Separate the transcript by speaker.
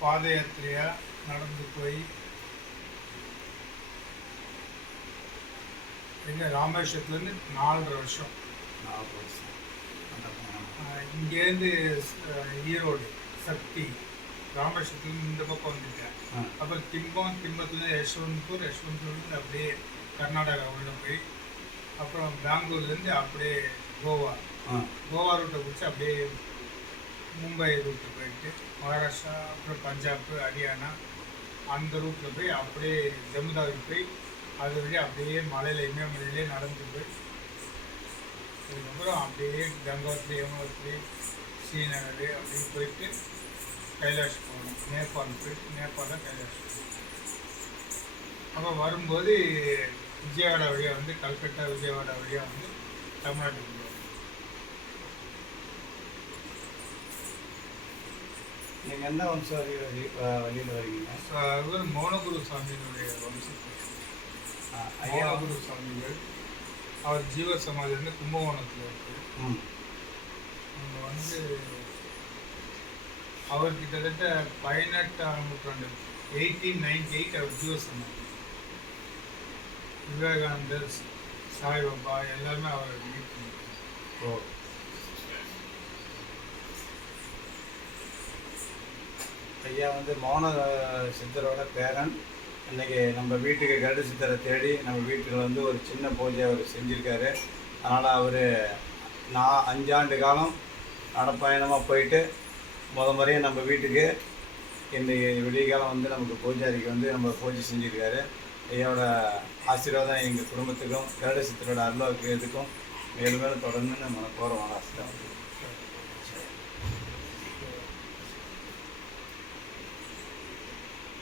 Speaker 1: பாத யாத்திரையா நடந்து போய் எங்க ராமேஸ்வரத்துலேருந்து நாலரை வருஷம்.
Speaker 2: நாலு வருஷம்.
Speaker 1: இங்கேருந்து ஈரோடு சக்தி ராமேஸ்வரத்துலேருந்து இந்த பக்கம் வந்துட்டேன். அப்புறம் திம்பம் திம்பத்துலேருந்து யஷ்வந்த்பூர் யஷ்வந்த்பூர்லேருந்து அப்படியே கர்நாடகா உள்ள போய் அப்புறம் பெங்களூர்லேருந்து அப்படியே கோவா. கோவா ரூட்டை பிடிச்சி அப்படியே மும்பை ரூட்டு போயிட்டு மகாராஷ்டிரா அப்புறம் பஞ்சாப் ஹரியானா அந்த ரூட்டில் போய் அப்படியே ஜமுதாவுக்கு போய் அது வழியாக அப்படியே மலையில் இமயமலையிலே நடந்து போய் அதுக்கப்புறம் அப்படியே கங்காத்ரி யமுனோத்ரி ஸ்ரீநகர் அப்படின்னு போயிட்டு கைலாஷ் போகணும். நேபாள் போயிட்டு நேபாள் கைலாஷ் போகணும். அப்போ வரும்போது விஜயவாடா வழியாக வந்து கல்கட்டா விஜயவாடா வழியாக வந்து தமிழ்நாட்டுக்கு போகணும்
Speaker 2: நீங்கள் எந்த வழி வழியில் வரீங்க
Speaker 1: இவர் மௌனகுரு சுவாமியினுடைய வம்சத்தை.
Speaker 2: ஆ, ஐயா.
Speaker 1: மௌனகுரு சுவாமிகள் அவர் ஜீவ சமாதி வந்து கும்பகோணத்தில் இருக்கு.
Speaker 2: ம்.
Speaker 1: அங்கே வந்து அவர் கிட்டத்தட்ட பதினெட்டாம் நூற்றாண்டு எயிட்டீன் நைன்டி எயிட் அவர் ஜீவ சமாதி விவேகானந்தர் சாய்பாபா எல்லாருமே அவர் மீட் பண்ணிருக்காங்க
Speaker 2: ஓ. ஐயா வந்து மௌன சித்தரோட பேரன். இன்னைக்கு நம்ம வீட்டுக்கு கருட சித்தரை தேடி நம்ம வீட்டில் வந்து ஒரு சின்ன பூஜை அவர் செஞ்சுருக்காரு. அதனால் அவர் நான் அஞ்சாண்டு காலம் நடப்பயணமாக போயிட்டு முத முறையே நம்ம வீட்டுக்கு இந்த விடியகாலம் வந்து நமக்கு பூஜாரிக்கு வந்து நம்ம பூஜை செஞ்சுருக்காரு. ஐயாவோட ஆசீர்வாதம் எங்கள் குடும்பத்துக்கும் கருட சித்தரோட அருளாக்கு இதுக்கும் மேலும் மேலும் தொடர்ந்து நம்ம போகிறோம் ஆசை